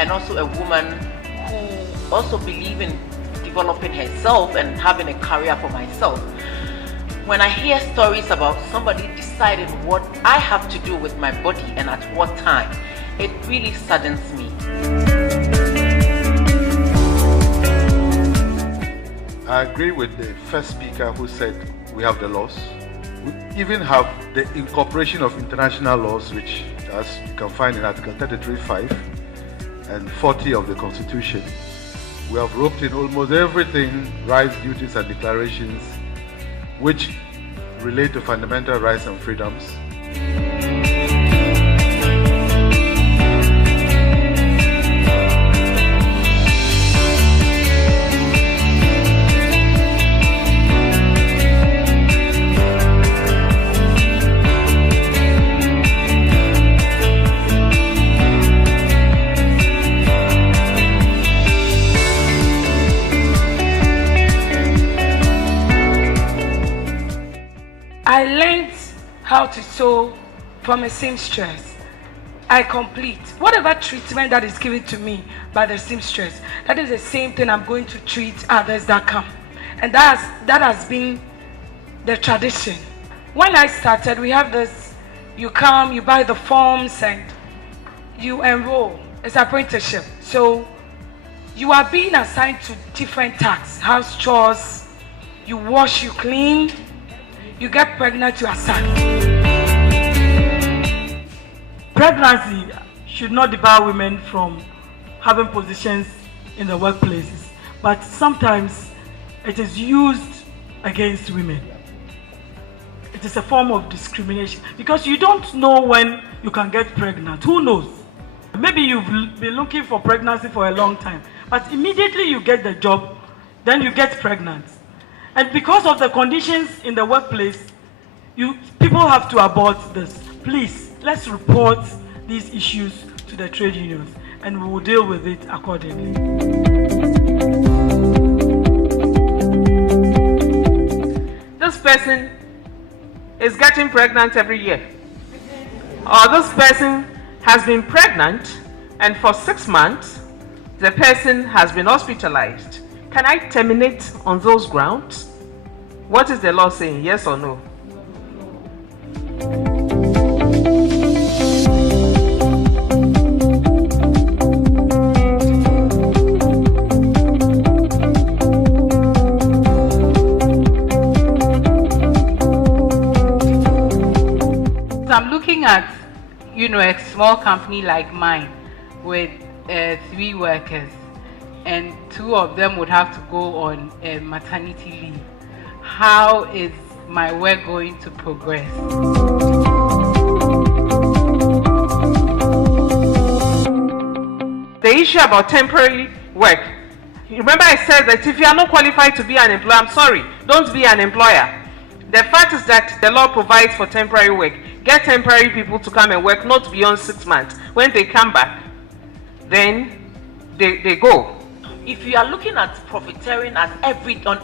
and also a woman who also believes in developing herself and having a career for myself. When I hear stories about somebody deciding what I have to do with my body and at what time, it really saddens me. I agree with the first speaker who said we have the laws. We even have the incorporation of international laws, which, as you can find in Article 33(5) and 40 of the Constitution. We have roped in almost everything, rights, duties, and declarations, which relate to fundamental rights and freedoms. I learned how to sew from a seamstress. I complete whatever treatment that is given to me by the seamstress. That is the same thing I'm going to treat others that come. And that has been the tradition. When I started, we have this, you come, you buy the forms and you enroll. It's apprenticeship. So you are being assigned to different tasks, house chores, you wash, you clean, you get pregnant, you are sacked. Pregnancy should not debar women from having positions in the workplaces, but sometimes it is used against women. It is a form of discrimination because you don't know when you can get pregnant. Who knows? Maybe you've been looking for pregnancy for a long time, but immediately you get the job, then you get pregnant. And because of the conditions in the workplace, people have to abort this. Please, let's report these issues to the trade unions and we will deal with it accordingly. This person is getting pregnant every year. Or this person has been pregnant and for 6 months, the person has been hospitalized. Can I terminate on those grounds? What is the law saying, yes or no? I'm looking at, a small company like mine with 3 workers, and 2 of them would have to go on maternity leave. How is my work going to progress? The issue about temporary work. Remember I said that if you are not qualified to be an employer, I'm sorry, don't be an employer. The fact is that the law provides for temporary work. Get temporary people to come and work not beyond 6 months. When they come back, then they go. If you are looking at profiteering on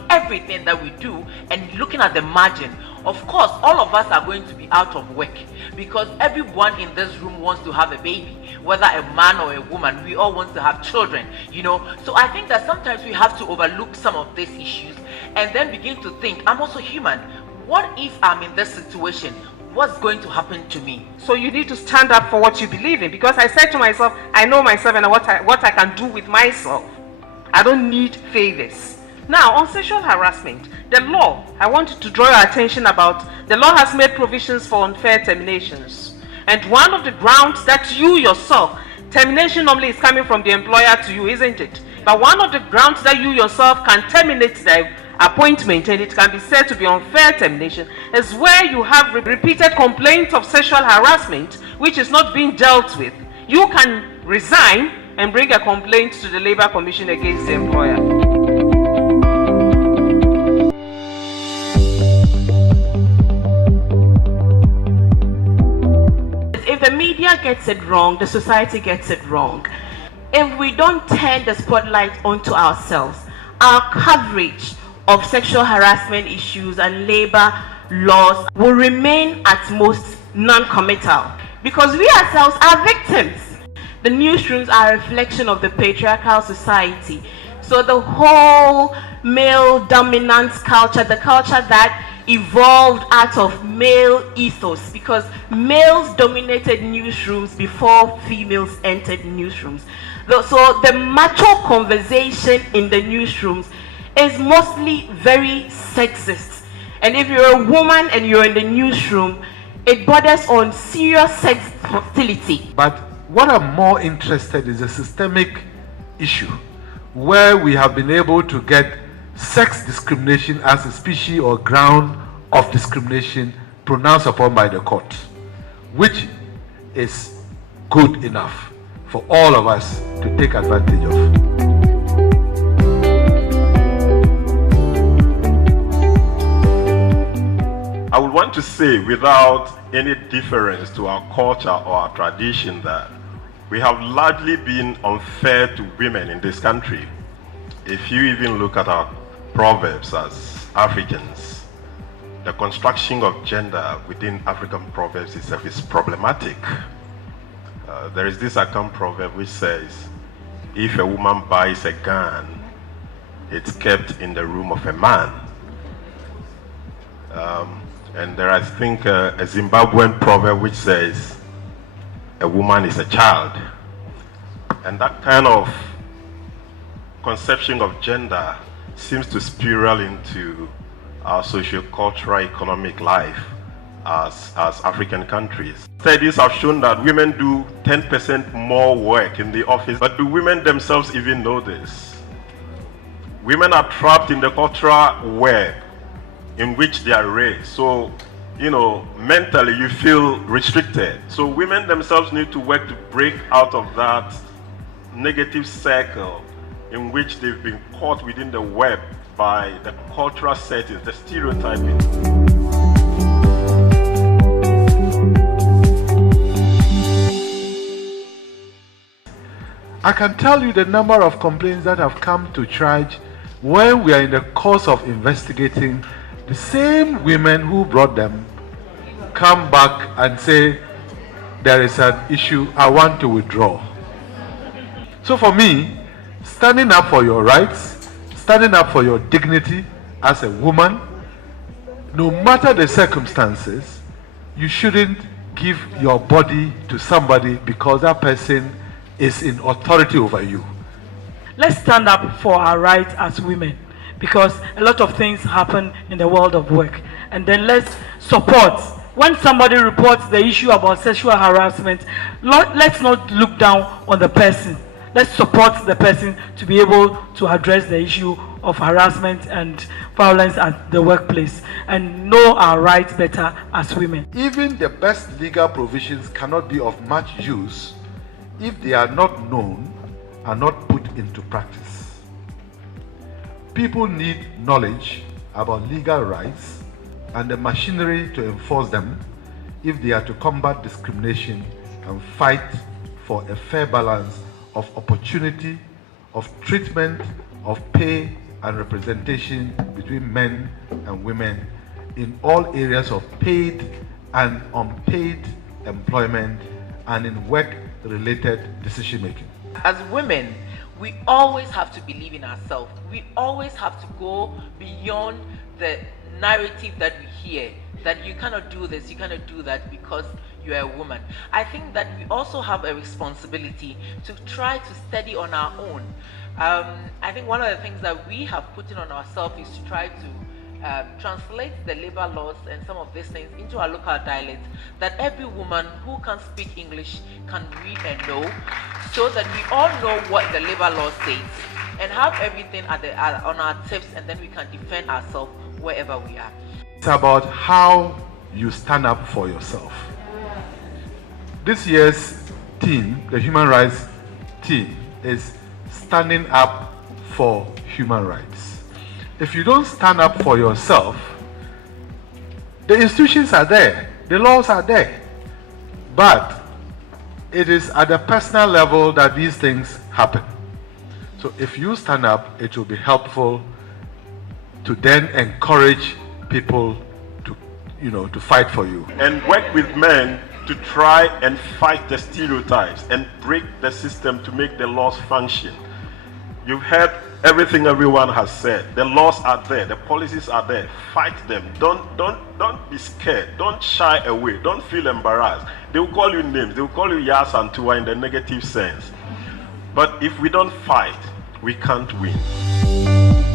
everything that we do and looking at the margin, of course, all of us are going to be out of work because everyone in this room wants to have a baby, whether a man or a woman. We all want to have children, So I think that sometimes we have to overlook some of these issues and then begin to think, I'm also human. What if I'm in this situation? What's going to happen to me? So you need to stand up for what you believe in, because I said to myself, I know myself and what I can do with myself. I don't need favors. Now, on sexual harassment, the law, I want to draw your attention about, the law has made provisions for unfair terminations. And one of the grounds that you yourself, termination normally is coming from the employer to you, isn't it? But one of the grounds that you yourself can terminate the appointment, and it can be said to be unfair termination, is where you have repeated complaints of sexual harassment which is not being dealt with. You can resign and bring a complaint to the Labour Commission against the employer. If the media gets it wrong, the society gets it wrong. If we don't turn the spotlight onto ourselves, our coverage of sexual harassment issues and labor laws will remain at most non-committal, because we ourselves are victims. the newsrooms are a reflection of the patriarchal society. So the whole male dominance culture, the culture that evolved out of male ethos, because males dominated newsrooms before females entered newsrooms. So the macho conversation in the newsrooms is mostly very sexist. And if you're a woman and you're in the newsroom, it borders on serious sex hostility. But what I'm more interested in is a systemic issue where we have been able to get sex discrimination as a species or ground of discrimination pronounced upon by the court, which is good enough for all of us to take advantage of. I would want to say, without any difference to our culture or our tradition, that we have largely been unfair to women in this country. If you even look at our proverbs as Africans, the construction of gender within African proverbs itself is problematic. There is this Akan proverb which says, if a woman buys a gun, it's kept in the room of a man. And there, I think, a Zimbabwean proverb which says, a woman is a child. And that kind of conception of gender seems to spiral into our socio-cultural economic life as African countries. Studies have shown that women do 10% more work in the office, but do women themselves even know this? Women are trapped in the cultural web in which they are raised. So, mentally you feel restricted. So women themselves need to work to break out of that negative circle in which they've been caught within the web by the cultural settings, the stereotyping. I can tell you the number of complaints that have come to charge when we are in the course of investigating. The same women who brought them come back and say, there is an issue, I want to withdraw. So for me, standing up for your rights, standing up for your dignity as a woman, no matter the circumstances, you shouldn't give your body to somebody because that person is in authority over you. Let's stand up for our rights as women, because a lot of things happen in the world of work. And then let's support. When somebody reports the issue about sexual harassment, let's not look down on the person. Let's support the person to be able to address the issue of harassment and violence at the workplace and know our rights better as women. Even the best legal provisions cannot be of much use if they are not known and not put into practice. People need knowledge about legal rights and the machinery to enforce them if they are to combat discrimination and fight for a fair balance of opportunity, of treatment, of pay and representation between men and women in all areas of paid and unpaid employment and in work-related decision-making. As women, we always have to believe in ourselves. We always have to go beyond the narrative that we hear, that you cannot do this, you cannot do that because you're a woman. I think that we also have a responsibility to try to study on our own. I think one of the things that we have put in on ourselves is to try to translate the labor laws and some of these things into our local dialect, that every woman who can speak English can read and know, so that we all know what the labor law says and have everything on our tips, and then we can defend ourselves wherever we are. It's about how you stand up for yourself. This year's theme, the human rights theme, is standing up for human rights. If you don't stand up for yourself, the institutions are there, the laws are there, but it is at the personal level that these things happen. So if you stand up, it will be helpful to then encourage people to fight for you. And work with men to try and fight the stereotypes and break the system to make the laws function. You've heard everything everyone has said. The laws are there, the policies are there. Fight them. Don't be scared. Don't shy away. Don't feel embarrassed. They will call you names. They will call you Yas and Tua in the negative sense. But if we don't fight, we can't win.